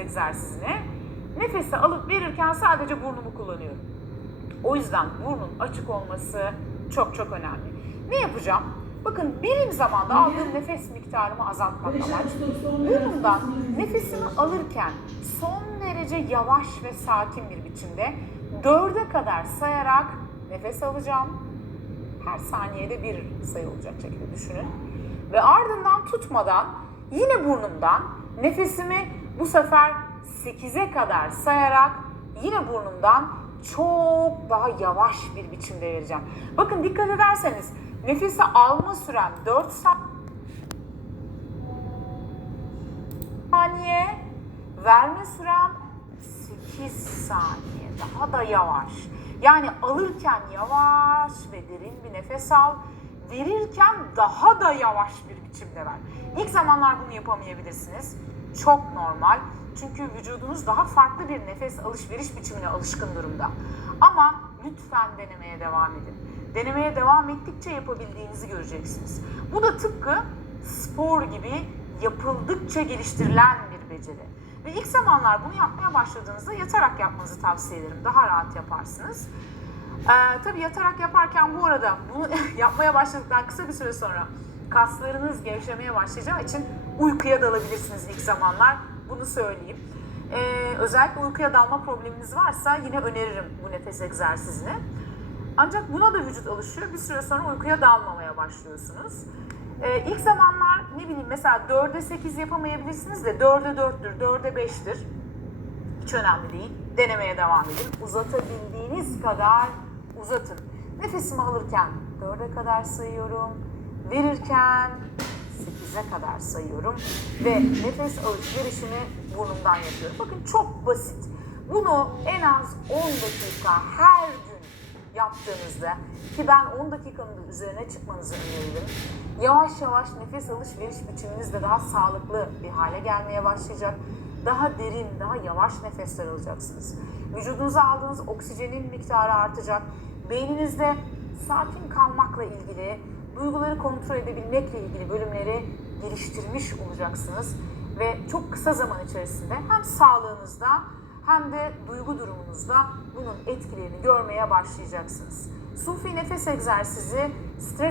egzersizine nefesi alıp verirken sadece burnumu kullanıyorum. O yüzden burnun açık olması çok çok önemli. Ne yapacağım? Bakın birim zamanda aldığım nefes miktarımı azaltmak amaç. Burnumdan nefesimi alırken son derece yavaş ve sakin bir biçimde dörde kadar sayarak nefes alacağım. Her saniyede bir sayı olacak şekilde düşünün. Ve ardından tutmadan yine burnumdan nefesimi bu sefer 8'e kadar sayarak yine burnumdan çok daha yavaş bir biçimde vereceğim. Bakın dikkat ederseniz nefesi alma sürem 4 saniye, verme sürem 8 saniye. Daha da yavaş. Yani alırken yavaş ve derin bir nefes al. Verirken daha da yavaş bir biçimde ver. İlk zamanlar bunu yapamayabilirsiniz. Çok normal. Çünkü vücudunuz daha farklı bir nefes alışveriş biçimine alışkın durumda. Ama lütfen denemeye devam edin. Denemeye devam ettikçe yapabildiğinizi göreceksiniz. Bu da tıpkı spor gibi yapıldıkça geliştirilen bir beceri. Ve ilk zamanlar bunu yapmaya başladığınızda yatarak yapmanızı tavsiye ederim. Daha rahat yaparsınız. Ee, tabii yatarak yaparken bu arada bunu yapmaya başladıktan kısa bir süre sonra kaslarınız gevşemeye başlayacağı için uykuya dalabilirsiniz ilk zamanlar. Bunu söyleyeyim. Ee, özellikle uykuya dalma probleminiz varsa yine öneririm bu nefes egzersizini. Ancak buna da vücut alışıyor. Bir süre sonra uykuya dalmamaya başlıyorsunuz. Ee, ilk zamanlar ne bileyim mesela 4'e 8 yapamayabilirsiniz de 4'e 4'tür, 4'e 5'tir. Hiç önemli değil. Denemeye devam edin. Uzatabildiğiniz kadar uzatın. Nefesimi alırken 4'e kadar sayıyorum. Verirken 8'e kadar sayıyorum. Ve nefes alışverişimi burnumdan yapıyorum. Bakın çok basit. Bunu en az 10 dakika her gün yaptığınızda ki ben 10 dakikanın da üzerine çıkmanızı öneririm. Yavaş yavaş nefes alışveriş biçiminiz de daha sağlıklı bir hale gelmeye başlayacak. Daha derin, daha yavaş nefesler alacaksınız. Vücudunuza aldığınız oksijenin miktarı artacak. Beyninizde sakin kalmakla ilgili, duyguları kontrol edebilmekle ilgili bölümleri geliştirmiş olacaksınız. Ve çok kısa zaman içerisinde hem sağlığınızda hem de duygu durumunuzda bunun etkilerini görmeye başlayacaksınız. Sufi nefes egzersizi stres